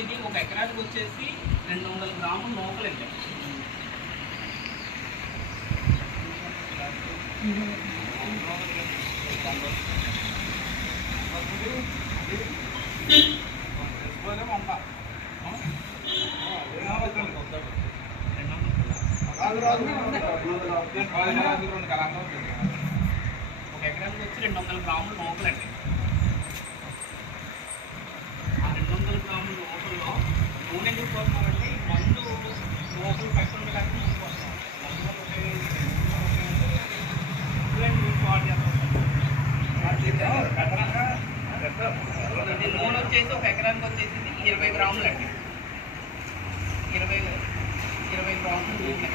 ఇది ఒక ఎకరానికి వచ్చేసి 200 గ్రాములు నూకలండి. ఒక ఎకరానికి వచ్చి 200 గ్రాములు నూకలండి. ఆ 200 గ్రాముల నూకల్లో నూనె ఎందుకు పోతున్నామంటే మందు నూకలు పెట్టండి కానీ ముందు పోతున్నాం. నూనె వచ్చేసి ఒక ఎకరానికి వచ్చేసి 20 గ్రాములు అండి. 20 గ్రాములు నూనె.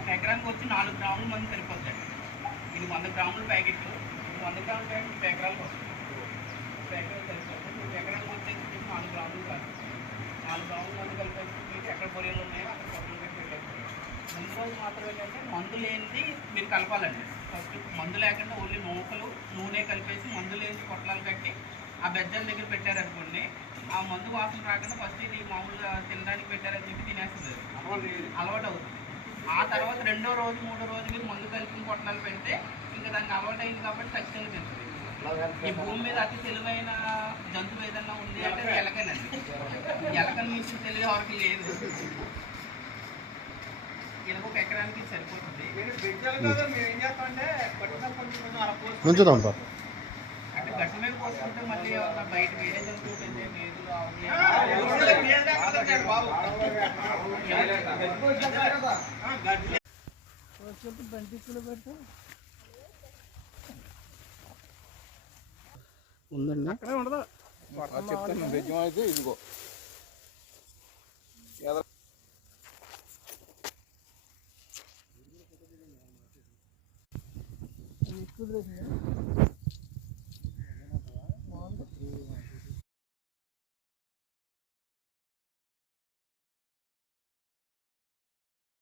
ఒక ఎకరానికి వచ్చి 4 గ్రాములు మంది సరిపోతుంది. ఇది 100 గ్రాముల ప్యాకెట్. 100 గ్రాముల ప్యాకెట్ 1 ఎకరాలకు వస్తుంది. 1 ఎకరాలు సరిపోతుంది. 1 ఎకరానికి వచ్చేసి 4 గ్రాములు కాదు. 4 గ్రాములు మంది కలిపేసి మీకు ఎక్కడ పొరియలు ఉన్నాయో అక్కడ పొరియలు పెట్టేస్తారు. ముందు రోజు మాత్రం ఏంటంటే మందు లేనిది మీరు కలపాలండి. ఫస్ట్ మందు లేకుండా ఓన్లీ నూకలు నూనె కలిపేసి మందు లేని పొట్లాలు కట్టి ఆ బెజ్జాల దగ్గర పెట్టారనుకోండి, ఆ మందు వాసన రాకుండా ఫస్ట్ ఇది మామూలుగా తినడానికి పెట్టారని చెప్పి తినేస్తుంది, అలవాటు అవుతుంది. ఆ తర్వాత 2వ రోజు 3వ రోజు మీరు మందు కలిపిన పొట్లాలు పెడితే ఇంకా దానికి అలవాటు అయింది కాబట్టి ఖచ్చితంగా తింటుంది. ఈ భూమి మీద అతి తెలివైన జంతువు ఏదన్నా ఉంది అంటే అది ఎలకనండి. ఎలకని మించి తెలివి ఎవరికి లేదు. ఇలాగ ఒక ఎకరానికి సరిపోతుంది. అంటే గట్టి మీద పోసుకుంటే మళ్ళీ బయట వేరే జంతువులు పెద్ద మేదులు ఉందండి. అక్కడే ఉండదు చెప్తాను. బెజ్జం అయితే ఇదిగో ఎక్కువ